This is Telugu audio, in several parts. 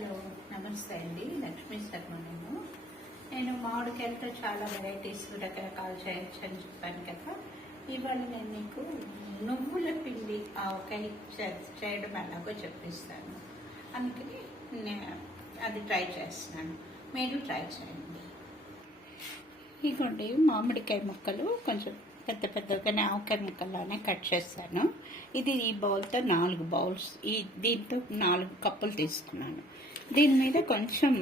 హలో నమస్తే అండి, లక్ష్మీ శర్మ. నేను మామిడికాయలతో చాలా వెరైటీస్ రకరకాలు చేయొచ్చు అని చెప్పాను కదా. ఇవాళ నేను మీకు నువ్వుల పిండి ఆవకాయ చేయడం ఎలాగో చెప్పిస్తాను. అందుకని నేను అది ట్రై చేస్తున్నాను, మీరు ట్రై చేయండి. ఇదిగోండి మామిడికాయ ముక్కలు కొంచెం పెద్ద పెద్దగానే ఆవకాయ ముక్కల్లానే కట్ చేస్తాను. ఇది ఈ బౌల్తో 4 బౌల్స్, దీంతో 4 కప్పులు తీసుకున్నాను. దీని మీద కొంచెం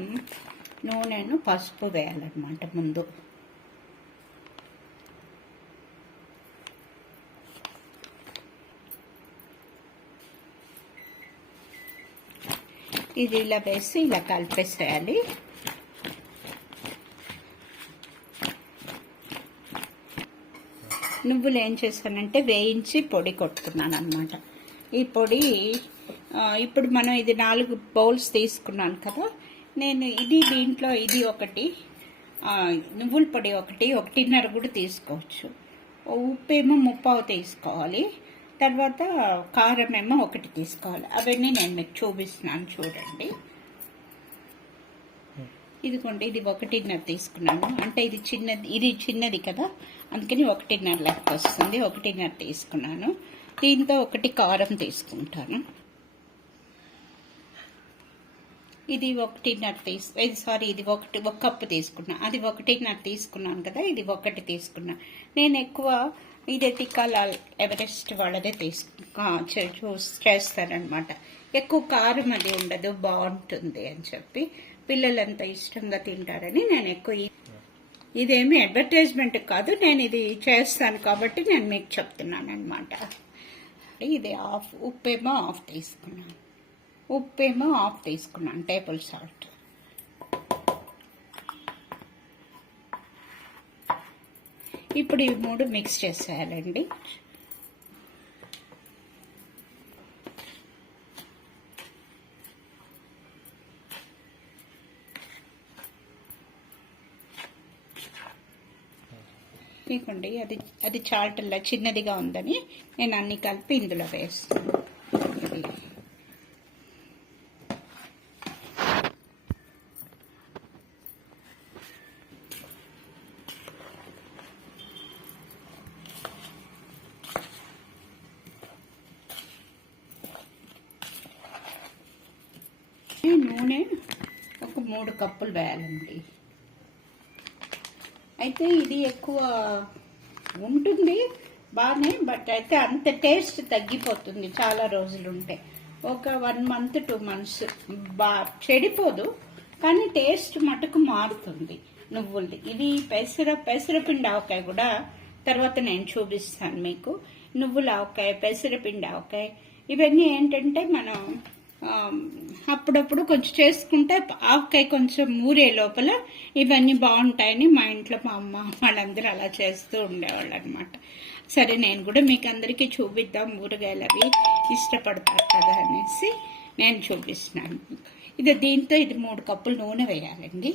నూనెను పసుపు వేయాలన్నమాట ముందు. ఇది ఇలా వేసి ఇలా కలిపేసేయాలి. నువ్వులు ఏం చేశానంటే వేయించి పొడి కొట్టుకున్నాను అనమాట. ఈ పొడి ఇప్పుడు మనం ఇది 4 బౌల్స్ తీసుకున్నాను కదా. నేను దీంట్లో ఇది ఒకటి, నువ్వుల పొడి ఒకటి, 1.5 కూడా తీసుకోవచ్చు. ఉప్పు ఏమో 3/4 తీసుకోవాలి. తర్వాత కారం ఏమో 1 తీసుకోవాలి. అవన్నీ నేను మీకు చూపిస్తున్నాను, చూడండి. ఇదిగోండి, ఇది 1.5 తీసుకున్నాను. అంటే ఇది చిన్నది కదా, అందుకని 1.5 లెక్క వస్తుంది. 1.5 తీసుకున్నాను. దీంతో 1 కారం తీసుకుంటాను. ఇది 1.5 ఇది 1 కప్పు తీసుకున్నా. అది 1.5 తీసుకున్నాను కదా, ఇది 1 తీసుకున్నా. నేను ఎక్కువ ఇది తిక్కాలాల్ ఎవరెస్ట్ వాళ్ళదే చేస్తానన్నమాట. ఎక్కువ కారం అది ఉండదు, బాగుంటుంది అని చెప్పి పిల్లలంతా ఇష్టంగా తింటారని నేను ఎక్కువ. ఇదేమి అడ్వర్టైజ్మెంట్ కాదు, నేను ఇది చేస్తాను కాబట్టి నేను మీకు చెప్తున్నాను అనమాట. ఇది ఉప్పేమో హాఫ్ తీసుకున్నాను, టేబుల్ సాల్ట్. ఇప్పుడు ఇవి 3 మిక్స్ చేసేయాలండి. ఇదిగోండి, అది చాల్టల్లా చిన్నదిగా ఉందని నేను అన్ని కలిపి ఇందులో వేస్తాను. నూనె ఒక 3 కప్పులు వేయాలండి. అయితే ఇది ఎక్కువ ఉంటుంది బాగానే, బట్ అయితే అంత టేస్ట్ తగ్గిపోతుంది చాలా రోజులు ఉంటే. ఒక 1 మంత్ 2 మంత్స్ చెడిపోదు, కానీ టేస్ట్ మటుకు మారుతుంది నువ్వులది. ఇది పెసరపిండి ఆవకాయ కూడా తర్వాత నేను చూపిస్తాను మీకు. నువ్వుల ఆవకాయ, పెసరపిండి ఆవకాయ, ఇవన్నీ ఏంటంటే మనం అప్పుడప్పుడు కొంచెం చేసుకుంటే ఆవకాయ కొంచెం ఊరే లోపల ఇవన్నీ బాగుంటాయని మా ఇంట్లో మా అమ్మ వాళ్ళందరూ అలా చేస్తూ ఉండేవాళ్ళు అనమాట. సరే, నేను కూడా మీకు అందరికీ చూపిద్దాం, ఊరగాయలు అవి ఇష్టపడతారు కదా అనేసి నేను చూపిస్తున్నాను. దీంతో 3 కప్పులు నూనె వేయాలండి,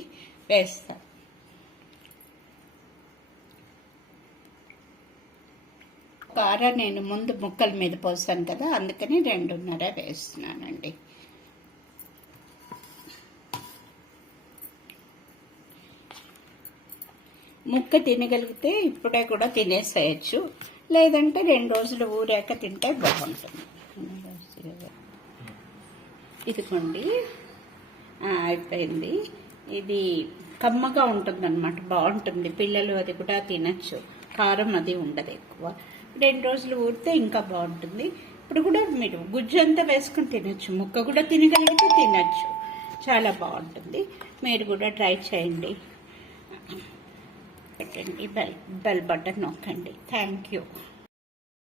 వేస్తాను. కారం నేను ముందు ముక్కల మీద పోసాను కదా, అందుకని 2.5 వేస్తున్నానండి. ముక్క తినగలిగితే ఇప్పుడే కూడా తినేసేయచ్చు, లేదంటే 2 రోజులు ఊరాక తింటే బాగుంటుంది. ఇదిగోండి, అయిపోయింది. ఇది కమ్మగా ఉంటుందన్నమాట, బాగుంటుంది. పిల్లలు అది కూడా తినచ్చు, కారం అది ఉండదు ఎక్కువ. 2 రోజులు ఊరితే ఇంకా బాగుంటుంది. ఇప్పుడు కూడా మీరు గుజ్జు అంతా వేసుకుని తినచ్చు, ముక్క కూడా తినగలిగితే తినచ్చు, చాలా బాగుంటుంది. మీరు కూడా ట్రై చేయండి. పెట్టండి, బెల్ బటన్ నొక్కండి. Thank you.